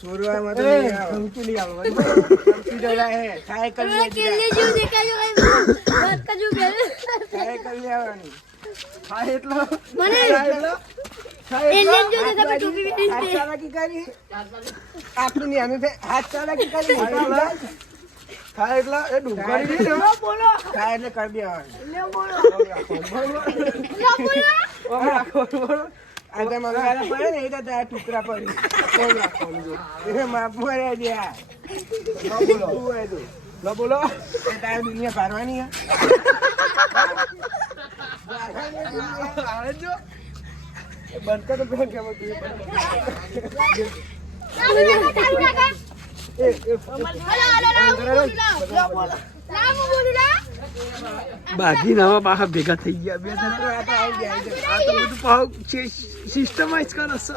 સોરવામાં તો નહીં આવે. ધમકી નહીં આવે ધમકી તો લાગે. ખાય કરી લે કેલે જીરા. જેવું દેખાય છે વાત કજુ કે ખાય કરી લેવાની. ખાય એટલો મને ખાય એટલો એલિયન જો દેખાય ટોપી પહેરી હાથ છે ચાલાકી કરી. આપણું નહીં, અમે હાથ ચાલાકી કરી. ખાય એટલો એ ડુંગળી નહીં ને બોલો ખાય એટલે કરી દેવાનું. લે બોલો ઓમ રાખો બોલો આ તો મગવાળા પડે ને એ તો તારા ટુકડા પડી. ઓમ રાખવાનું જો એ માપમાં રહેજે આ. લો બોલો શું હોય તું? લો બોલો એ તારે દુનિયા પારવાની હે? આવે જો બંધ કર તો પેલા કેમ હતું બાકી નવા પાછા ભેગા થઈ ગયા બે આ તો આવી જાય, આવી જાય. આ તો બધું પાછું સિસ્ટમાઇઝ કરો છો